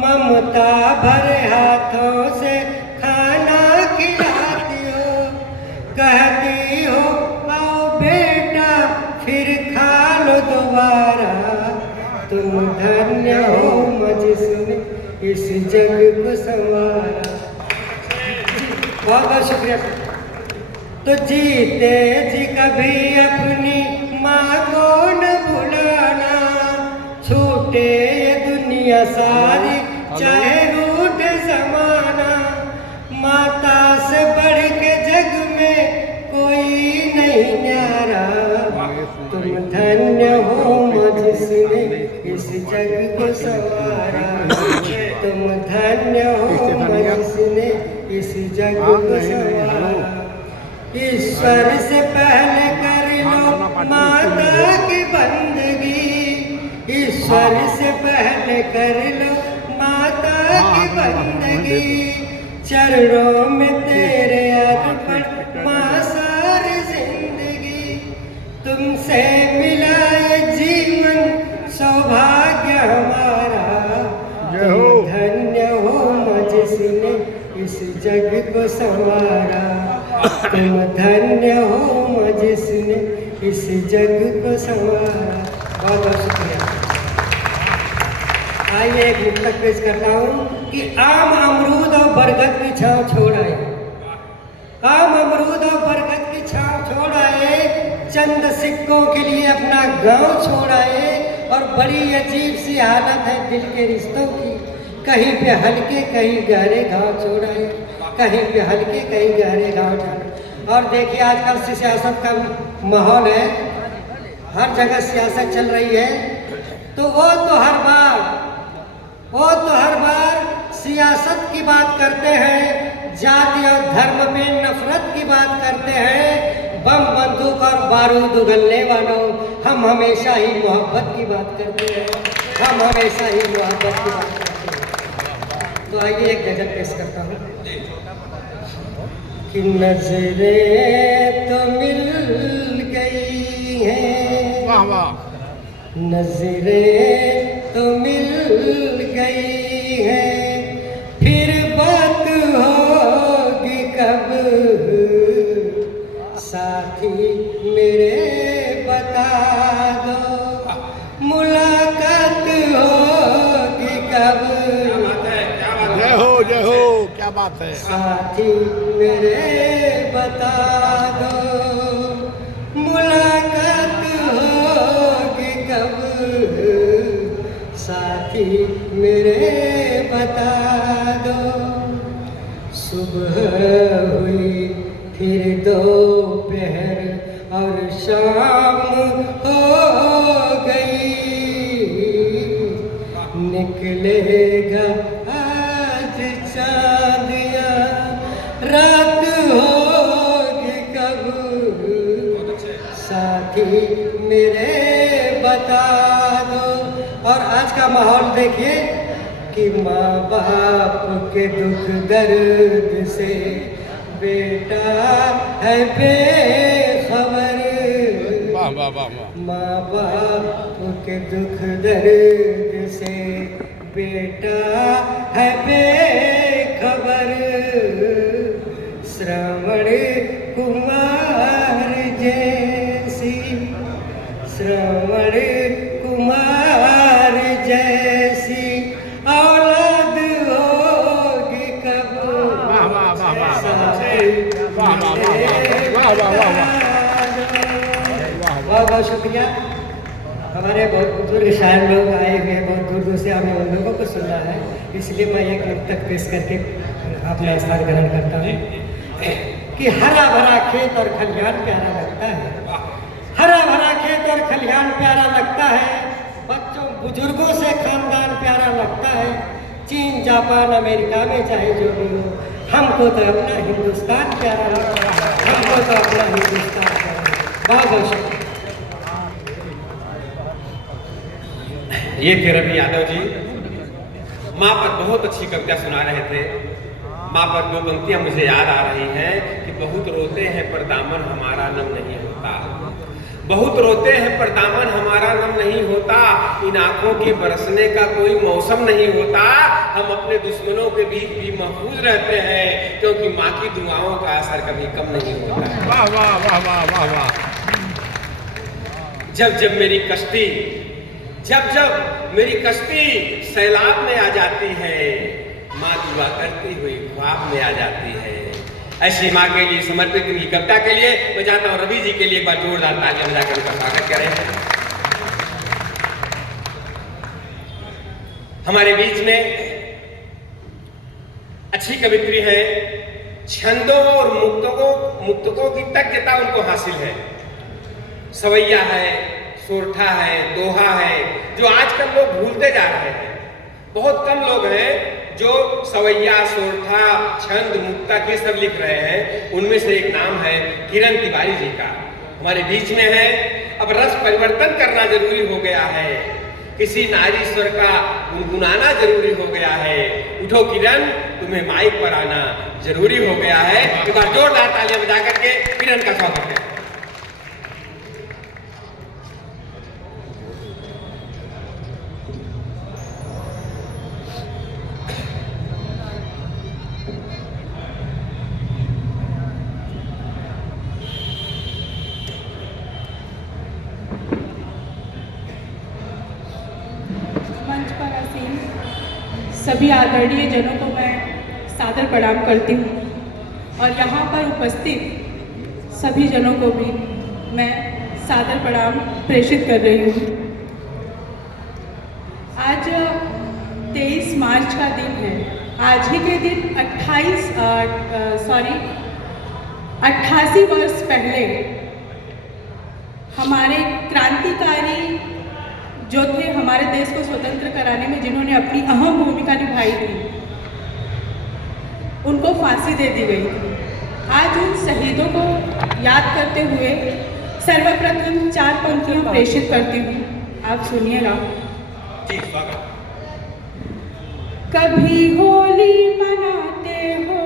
ममता भरे हाथों से खाना खिलाती हो, कहती हो आओ बेटा फिर खा लो दोबारा। तुम धन्य हो जिसने इस जग को संवारा। बहुत बहुत शुक्रिया। तो जीते जी कभी अपनी माँ को न भुलाना, छूटे ये दुनिया सारी चाहे रूठ जमाना। माता से बढ़ के जग में कोई नहीं न्यारा। तुम धन्य हो जिसने इस जग को संवारा। तुम धन्य हो जिसने इस जग को संवारा। ईश्वर से पहले कर लो माता की बंदगी, ईश्वर से पहले कर लो माता की बंदगी। चरणों में तेरे अर्पण माँ सारी जिंदगी। तुमसे मिला ये जीवन सौभाग्य हमारा। तुम धन्य हो जिसने इस जग को संवारा। तुम धन्य हो जिसने इस जग को संवारा। बहुत बहुत शुक्रिया। आइए एक मुक्तक पेश करता हूँ कि आम अमरूद और बरगद की छांव छोड़ आए। आम अमरूद और बरगद की छांव छोड़ आए, चंद सिक्कों के लिए अपना गांव छोड़ आए। और बड़ी अजीब सी हालत है दिल के रिश्तों की, कहीं पे हल्के कहीं गहरे गांव छोड़ आए, कहीं पे हल्के कहीं गहरे गांव छोड़। और देखिए आजकल से सियासत का माहौल है, हर जगह सियासत चल रही है। तो वो तो हर बार सियासत की बात करते हैं, जाति और धर्म में नफरत की बात करते हैं। बम बंदूक और बारूद उगलने वालों, हम हमेशा ही मोहब्बत की बात करते हैं, हम हमेशा ही मोहब्बत की बात करते हैं। तो आइए एक गजल पेश करता हूँ कि नजरें तो मिल गई हैं, वाह वाह, नजरें तो मिल गई हैं, फिर बात होगी कब साथी मेरे बता दो, मुलाकात होगी कब। जय हो, क्या बात है। साथी मेरे बता दो, मुलाकात होगी कब साथी मेरे बता दो। सुबह हुई फिर दोपहर और शाम हो गई, निकलेगा आज चांदिया रात होगी कब साथी मेरे बता दो। और आज का माहौल देखिए कि माँ बाप के दुख दर्द से बेटा है बेखबर। वाह वाह वाह वाह। माँ बाप के दुख दर्द से बेटा है बेखबर। श्रवण कुमार जैसी, श्रवण कुमार जैसी औलाद होगी कब। वाह वाह वाह वाह वाह वाह वाह वाह। बहुत बहुत शुक्रिया। हमारे बहुत बुजुर्ग शायर लोग आए हुए हैं, बहुत दूर दूर से हमें उन लोगों को सुनना है, इसलिए मैं एक मुक्तक पेश करके अपना स्थान ग्रहण करता हूँ कि हरा भरा खेत और खलिहान प्यारा लगता है, हरा भरा खेत और खलिहान प्यारा लगता है, बच्चों बुजुर्गों से खानदान प्यारा लगता है। चीन जापान अमेरिका में चाहे जो भी हो, हमको तो अपना हिंदुस्तान प्यारा लगता है, हमको तो अपना हिंदुस्तान प्यारा। बहुत बहुत शुक्रिया। ये थे रवि यादव जी, माँ पर बहुत अच्छी कविता सुना रहे थे। माँ पर दो पंक्तियां मुझे याद आ रही हैं कि बहुत रोते हैं पर दामन हमारा नम नहीं होता। बहुत रोते हैं पर दामन हमारा नम नहीं होता, इन आंखों के बरसने का कोई मौसम नहीं होता। हम अपने दुश्मनों के बीच भी महफूज रहते हैं, क्योंकि माँ की दुआओं का असर कभी कम नहीं होता। वाह वाह वाह वाह वाह वाह। जब जब मेरी कश्ती सैलाब में आ जाती है, माँ दुआ करती हुई ख्वाब में आ जाती है। ऐसी माँ के लिए समर्पित इनकी कविता के लिए मैं चाहता हूँ रवि जी के लिए एक बार जोरदार तालियां बजाकर उनका स्वागत करें। हमारे बीच में अच्छी कवित्री है, छंदों और मुक्तकों की तज्ञता उनको हासिल है। सवैया है, सोरठा है, दोहा है, जो आजकल लोग भूलते जा रहे हैं। बहुत कम लोग हैं जो सवैया, सोरठा, छंद, मुक्तक ये सब लिख रहे हैं। उनमें से एक नाम है किरण तिवारी जी का, हमारे बीच में है। अब रस परिवर्तन करना जरूरी हो गया है, किसी नारी स्वर का गुनगुनाना जरूरी हो गया है। उठो किरण, तुम्हें माइक पर आना जरूरी हो गया है। एक बार जोरदार तालियां बजा करके किरण का स्वागत करें। सभी आदरणीय जनों को मैं सादर प्रणाम करती हूँ, और यहाँ पर उपस्थित सभी जनों को भी मैं सादर प्रणाम प्रेषित कर रही हूँ। आज 23 मार्च का दिन है। आज ही के दिन 88 वर्ष पहले हमारे क्रांतिकारी जो थे, हमारे देश को स्वतंत्र कराने में जिन्होंने अपनी अहम भूमिका निभाई थी, उनको फांसी दे दी गई थी। आज उन शहीदों को याद करते हुए सर्वप्रथम 4 पंक्तियां प्रेषित करती हूँ, आप सुनिएगा। कभी होली मनाते हो,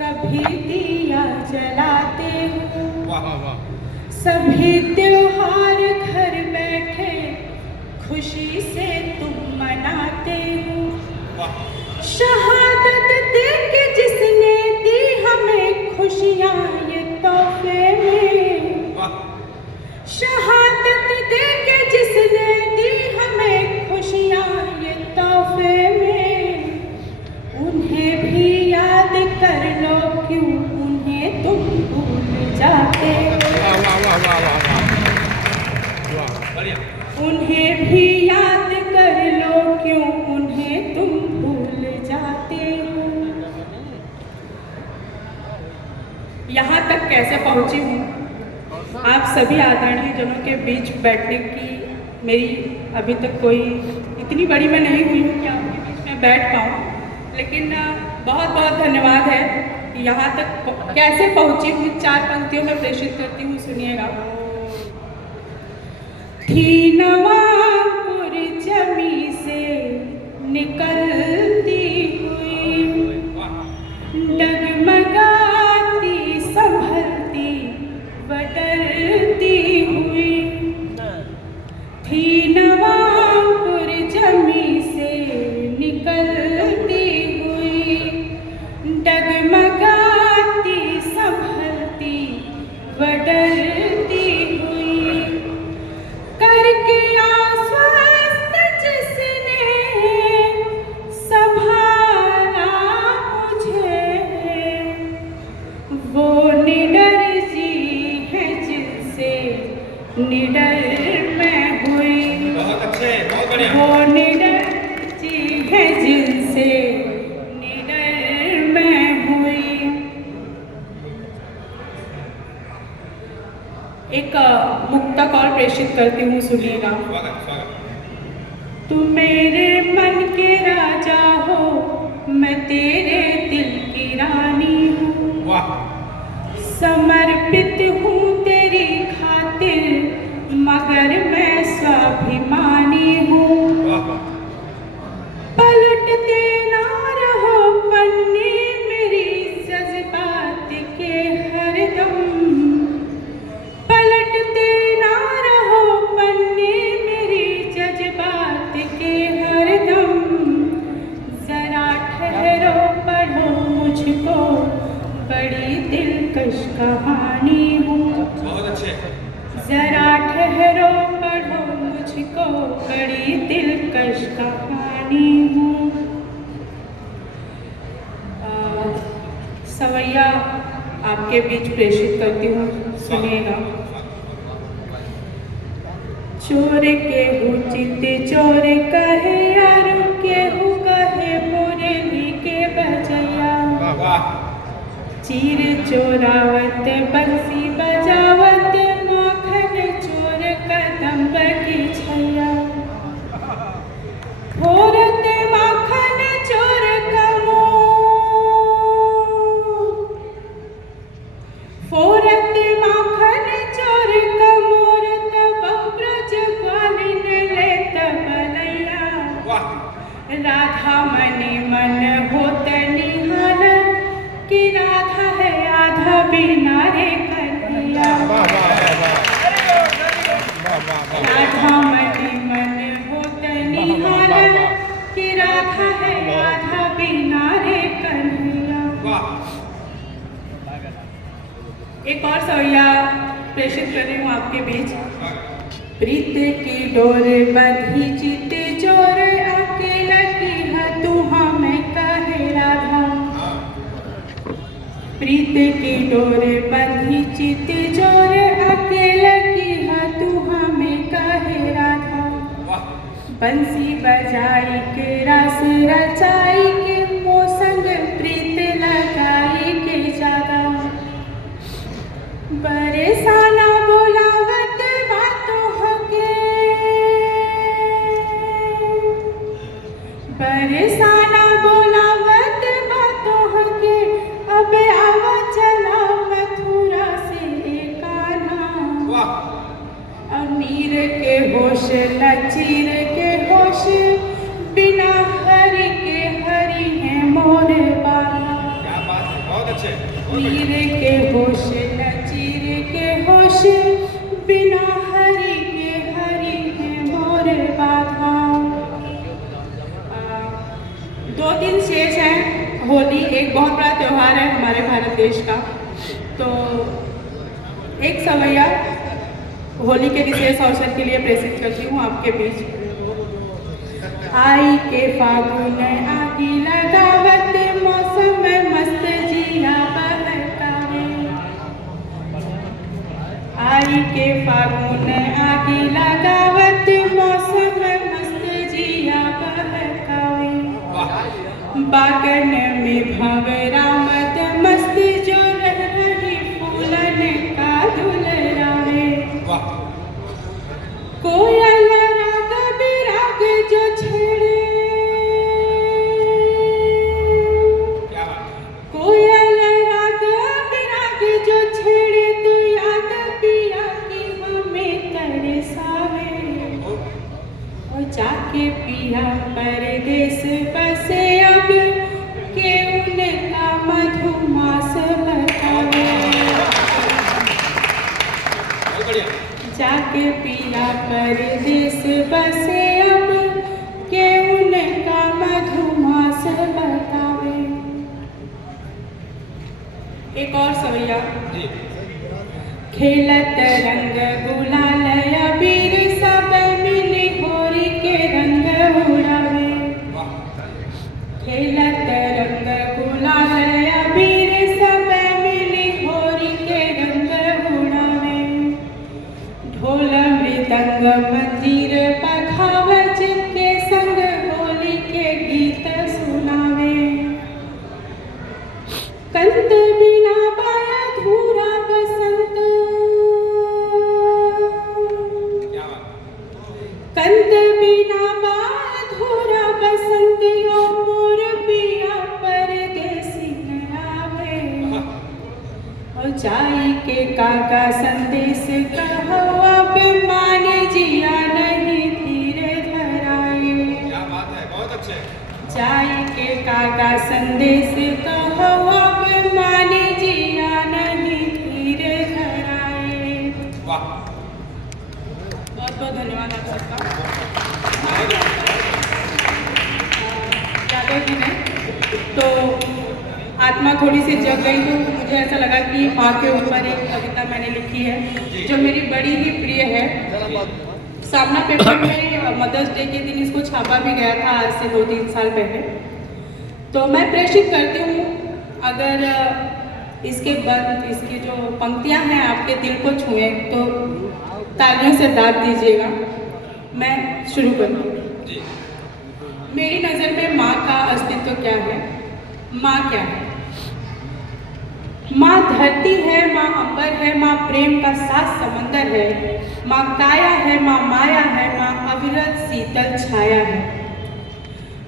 कभी दिया जलाते हो, सभी त्योहार घर बैठे खुशी से तुम मनाते हो। शहादत दे के जिसने दी हमें खुशियाँ ये तोहफे में, शहादत दे के जिसने दी हमें खुशियाँ ये तोहफे में, उन्हें भी याद कर लो क्यों उन्हें तुम भूल जाते हो। उन्हें भी याद कर लो क्यों उन्हें तुम भूल जाते हो। यहाँ तक कैसे पहुँची हूँ, आप सभी आदरणीय जनों के बीच बैठने की मेरी अभी तक कोई इतनी बड़ी मैं नहीं हुई हूँ कि आपके बीच में बैठ पाऊँ, लेकिन बहुत बहुत धन्यवाद है कि यहाँ तक कैसे पहुँची हूँ। 4 पंक्तियों में प्रेषित करती हूँ, सुनिएगा। थी नवापुर जमी से निकलती हुई, डगमगाती संभलती बदलती हुई। थी नवापुर जमी से निकलती हुई, डगमगाती संभलती बदलती हुई। करके आश्वस्त जिसने संभाला मुझे, वो निडर जी है जिनसे निडर मैं हुई। बहुत अच्छे, बहुत बढ़िया। वो निडर जी है जिनसे निडर मैं हुई। एक मुक्तक और प्रेषित करती हूँ, सुनिएगा। तुम मेरे मन के राजा हो, मैं तेरे दिल की रानी हूँ। समर्पित हूँ तेरी खातिर, मगर मैं स्वाभिमानी हूँ। पलटते ना रहो पन्ने मेरी जज्बात के हरदम, पलटते ना कहानी हूँ। बहुत अच्छे। जरा ठहरो पढ़ो मुझको बड़ी दिलकश कहानी हूँ। सवैया आपके बीच प्रेषित करती हूँ, सुनिएगा। चोर के हूँ चित चोर कहे यार के हूँ कहे मुरली के बजैया। चीर चोरावत बंसी बजावत माखन चोर कदम की छैया। फोरत माखन चोर कमो फोरत माखन चोर कमोर तब ब्रज ग्वालिन लेत बलैया। राधा मनि मन होत निहाल कि राधा है आधा बिना रे कन्हैया। राधा मनि मन होत निहाल कि राधा है आधा बिना रे कन्हैया। एक और सवैया प्रेषित कर रही हूँ आपके बीच। प्रीत की डोर बंधी चित चोर अकेला की है तू हमें कहे राधा। प्रीत की डोर बंधी चित चोर अकेला की है तू हमें कहे राधा। बंसी बजाई के रस रचाई के मोसंग प्रीत लगाई के ज्यादा। बरसाना बोलावत बातों हके बरसाना बोलावत बातों हके। अब आवा चला मथुरा से कान्हा। अमीर के होश लचीर के होश बिना हरि के हरि है मोर बाला। क्या बात है, बहुत अच्छे। मीर के होश लचीर के होश बिना हरि के हरि है मोर बाधा। 2 दिन शेष हैं। होली एक बहुत बड़ा त्यौहार है हमारे भारत देश का। तो एक सवैया होली के विशेष अवसर के लिए प्रेषित करती हूँ आपके बीच। आई के फागुन आगी लगावत मौसम मस्त जिया बहकावे। आई के फागुन आगी लगावत मौसम मस्त जिया बहकावे। बागन में भंवरामत मस्त जो रह रही फूलन का दुलरावे। कोयल राग बिराग जो छेड़े कोयल राग बिराग जो छेड़े तो याद पिया की हमें तरसावे। और जाके पिया परदेस बसे अब के उनका मधुमास बतावे। जाके पिया परदेस बसे अब के उनका मधुमास बतावे। एक और सवैया। खेलत रंग गुलाल अबीर सब मिली होरी के रंग उड़ावे। खेलत रंग गुलाल अबीर सब मिली होरी के रंग उड़ावे। ढोल मृदंग मंजीर पखावज के संग होली के गीत सुनावे। कंत बिना पाया धूरा बसंत कंत बिना पाया धूरा बसंत यो मोर पिया परदेसी न आवे। और जाई के काका संदेश कहो अब माने जिया नहीं धीरे धराए। क्या बात है, बहुत अच्छे। जाई के काका संदेश कहो अब माने जिया नहीं धीरे धराए। वाह, बहुत बहुत धन्यवाद आप सबका। यादव जी ने तो आत्मा आत्मा थोड़ी सी जग गई, तो मुझे ऐसा लगा कि माँ के ऊपर एक कविता मैंने लिखी है जो मेरी बड़ी ही प्रिय है। सामना पेपर में मदर्स डे के दिन इसको छापा भी गया था, आज से 2-3 साल पहले। तो मैं प्रेषित करती हूँ, अगर इसकी जो पंक्तियाँ हैं आपके दिल को छुए तो तालियों से दाद दीजिएगा। मैं शुरू करती हूँ। मेरी नज़र में माँ का अस्तित्व क्या है? माँ क्या है? माँ धरती है, माँ अंबर है, माँ प्रेम का सात समंदर है, माँ काया है, माँ माया है, माँ अविरल शीतल छाया है।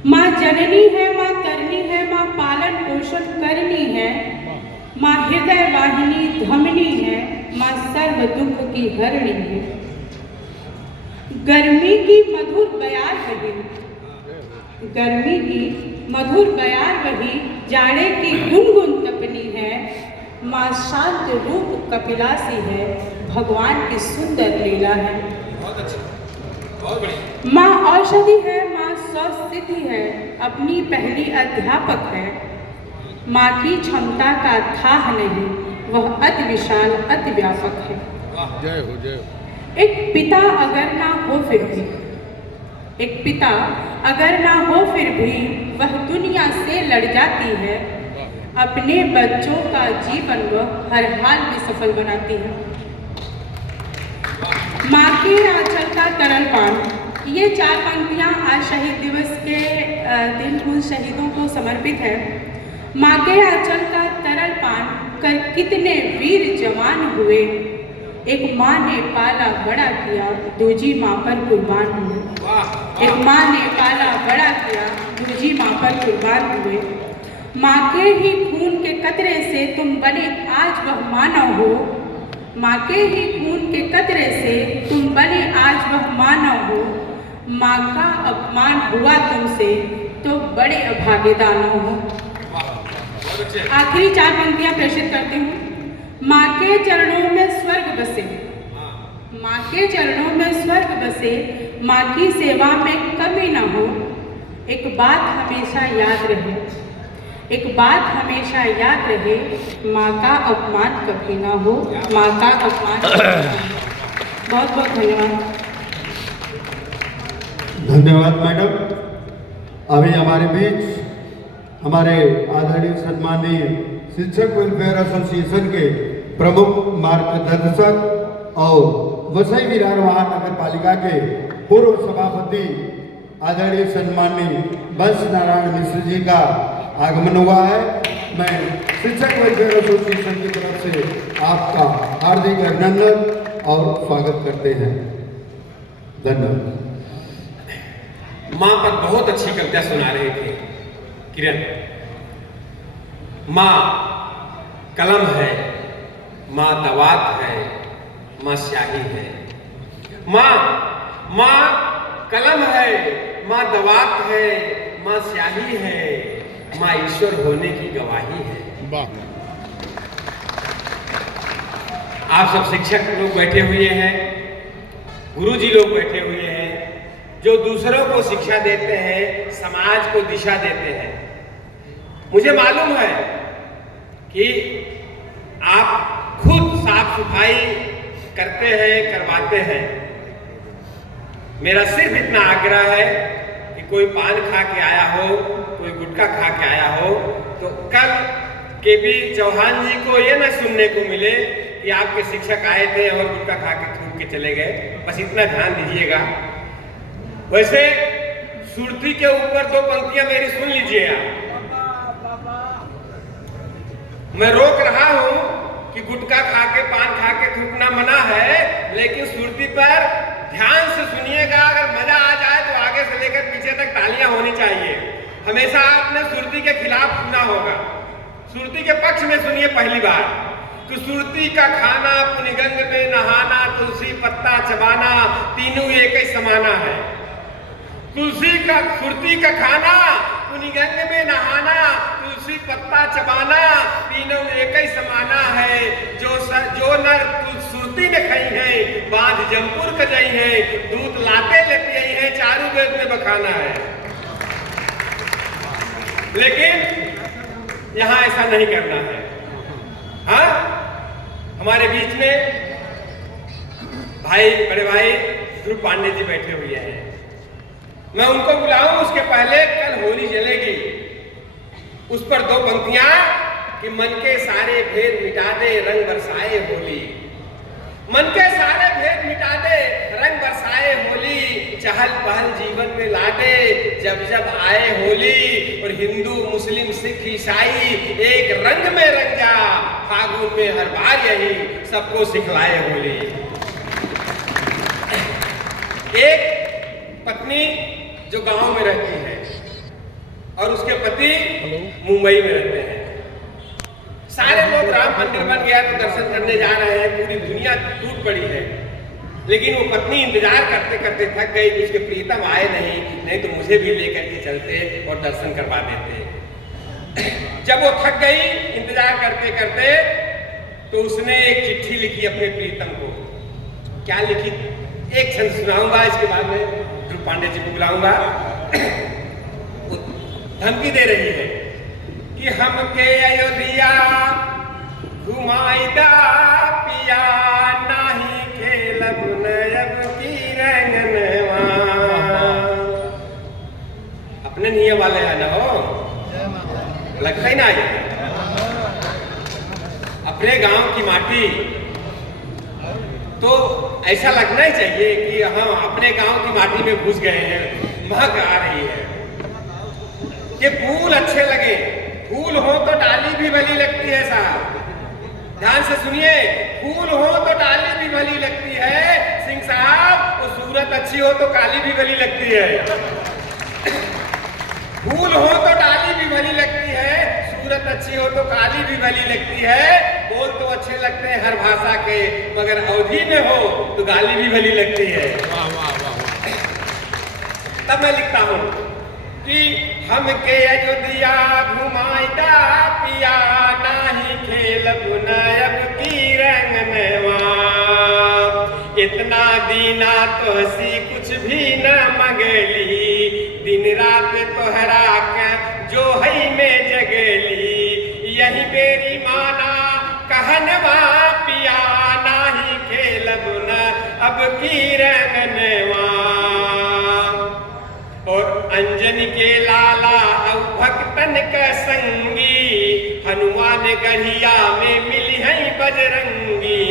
माँ जननी है, माँ तरनी है, माँ पालन पोषण करनी है, माँ हृदय वाहिनी धमनी है, माँ सर्व दुख की हरणी है। गर्मी की मधुर बयार वही, गर्मी की मधुर बयार वही, जाड़े की गुनगुन तपनी है, माँ शांत रूप कपिलासी है, भगवान की सुंदर लीला है। बहुत अच्छा, बहुत बढ़िया। माँ औषधि है, माँ स्वसिद्धि है, अपनी पहली अध्यापक है। माँ की क्षमता का थाह नहीं, वह अति विशाल अति व्यापक है। जय हो जय हो। एक पिता अगर ना हो फिर भी, एक पिता अगर ना हो फिर भी, वह दुनिया से लड़ जाती है, अपने बच्चों का जीवन वह हर हाल में सफल बनाती है। माँ के आंचल का तरल पान, ये 4 पंक्तियाँ आज शहीद दिवस के दिन उन शहीदों को समर्पित है। माँ के आंचल का तरल पान कर कितने वीर जवान हुए, एक माँ ने पाला बड़ा किया, दूजी माँ पर कुर्बान हुए। एक माँ ने पाला बड़ा किया, दूजी माँ पर कुर्बान हुए। माँ के ही खून के कतरे से तुम बने आज वह मानव हो, माँ के ही खून के कतरे से तुम बने आज वह मानव हो। माँ का अपमान हुआ तुमसे तो बड़े अभागे दानव हो। आखिरी 4 पंक्तियाँ प्रेषित करती हूँ। माँ के चरणों में स्वर्ग बसे, माँ के चरणों में स्वर्ग बसे, माँ की सेवा में कमी न हो। एक बात हमेशा याद रहे, एक बात हमेशा याद रहे, माँ का अपमान कभी ना हो, माँ का अपमान कभी ना हो। बहुत बहुत धन्यवाद। धन्यवाद मैडम। अभी हमारे बीच हमारे आदरणीय सम्मानीय शिक्षक वेलफेयर एसोसिएशन के प्रमुख मार्गदर्शक और वसई विरार महानगर पालिका के पूर्व सभापति आदरणीय सम्मानीय वंश नारायण मिश्र जी का आगमन हुआ है। मैं शिक्षक वेलफेयर एसोसिएशन की तरफ से आपका हार्दिक अभिनंदन और स्वागत करते हैं। धन्यवाद। माँ पर बहुत अच्छी कविता सुना रहे थे किरण। माँ कलम है, माँ दवात है, माँ स्याही है। माँ कलम है, माँ दवात है, माँ स्याही है, माँ ईश्वर होने की गवाही है। वाह। आप सब शिक्षक लोग बैठे हुए हैं, गुरुजी लोग बैठे हुए हैं, जो दूसरों को शिक्षा देते हैं, समाज को दिशा देते हैं। मुझे मालूम है कि आप खुद साफ सफाई करते हैं, करवाते हैं। मेरा सिर्फ इतना आग्रह है कि कोई पान खा के आया हो, कोई गुटखा खा के आया हो, तो कल केपी चौहान जी को ये ना सुनने को मिले कि आपके शिक्षक आए थे और गुटखा खा के थूक के चले गए। बस इतना ध्यान दीजिएगा। वैसे सुरती के ऊपर 2 पंक्तियां मेरी सुन लीजिएगा। मैं रोक रहा हूं कि गुटखा खा के पान खा के थूकना मना है, लेकिन सुरती पर ध्यान से सुनिएगा। अगर मजा आ जाए तो आगे से लेकर पीछे तक तालियां होनी चाहिए। हमेशा आपने सुरती के खिलाफ सुना होगा, सुरती के पक्ष में सुनिए पहली बार। तो सुरती का खाना, पुनिगंग में नहाना, तुलसी पत्ता चबाना, तीनों एक ही समाना है। सुरती का खाना, पुनिगंग में नहाना, तुलसी पत्ता चबाना, तीनों एक ही समाना है। जो नर सुरती ने खाई है, बाध जमपुर कजई है, दूध लाते लेती है, चारू वेद में बखाना है। लेकिन यहाँ ऐसा नहीं करना है। हाँ, हमारे बीच में भाई, बड़े भाई ध्रुव पांडे जी बैठे हुए हैं। मैं उनको बुलाऊं उसके पहले कल होली जलेगी, उस पर 2 पंक्तियां कि मन के सारे भेद मिटा दे रंग बरसाए होली। मन के सारे भेद मिटा दे रंग बरसाए होली, चहल पहल जीवन में ला दे जब जब आए होली। और हिंदू मुस्लिम सिख ईसाई एक रंग में रंग जा, फागुन में हर बार यही सबको सिखलाए होली। एक पत्नी जो गांव में रहती है और उसके पति मुंबई में रहते हैं। सारे लोग राम मंदिर बन गया तो दर्शन करने जा रहे हैं, पूरी दुनिया टूट पड़ी है, लेकिन वो पत्नी इंतजार करते करते थक गई कि उसके प्रीतम आए नहीं तो मुझे भी लेकर के चलते और दर्शन करवा देते। जब वो थक गई इंतजार करते करते तो उसने एक चिट्ठी लिखी अपने प्रीतम को। क्या लिखी, एक छंद सुनाऊंगा, इसके बाद में ध्रुव पांडे जी को बुलाऊंगा। वो धमकी दे रही है कि हमके अयोध्या घुमाईदा पिया, नाही खेलब नयब की रंगनवा। अपने नियम वाले हैं ना, हो लगता ही ना है। अपने गांव की माटी तो ऐसा लगना ही चाहिए कि हम अपने गांव की माटी में घुस गए हैं, महक आ रही है। ये फूल अच्छे लगे, फूल हो तो डाली भी भली लगती है साहब, ध्यान से सुनिए, फूल हो तो डाली भी भली लगती है सिंह साहब, तो सूरत अच्छी हो तो काली भी भली लगती है। फूल हो तो डाली भी भली लगती है, सूरत अच्छी हो तो काली भी भली लगती है। बोल तो अच्छे लगते हैं हर भाषा के, मगर अवधि में हो तो गाली भी भली लगती है। वाह वाह वाह वाह। तब मैं लिखता हूं कि हमके अयोध्या घुमाईदा पिया, नाही खेलब नयब की रंगनवा। इतना दीना तो हसी कुछ भी न मगली, दिन रात तोहरा के जो है में जगली। यही मेरी माना कहनवा पिया, नाही खेलब न अब की रंगनवा। और अंजनी के लाला औ भक्तन का संगी, हनुमान गढ़िया में मिली है बजरंगी।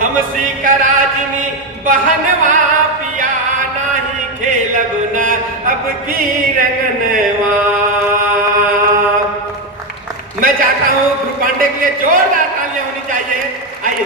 हम सीकराजनी बहनवा पिया, नाही खेलब न अब की रंगनवा। मैं चाहता हूं ध्रुव पांडे के लिए जोरदार तालियां होनी चाहिए। आइए।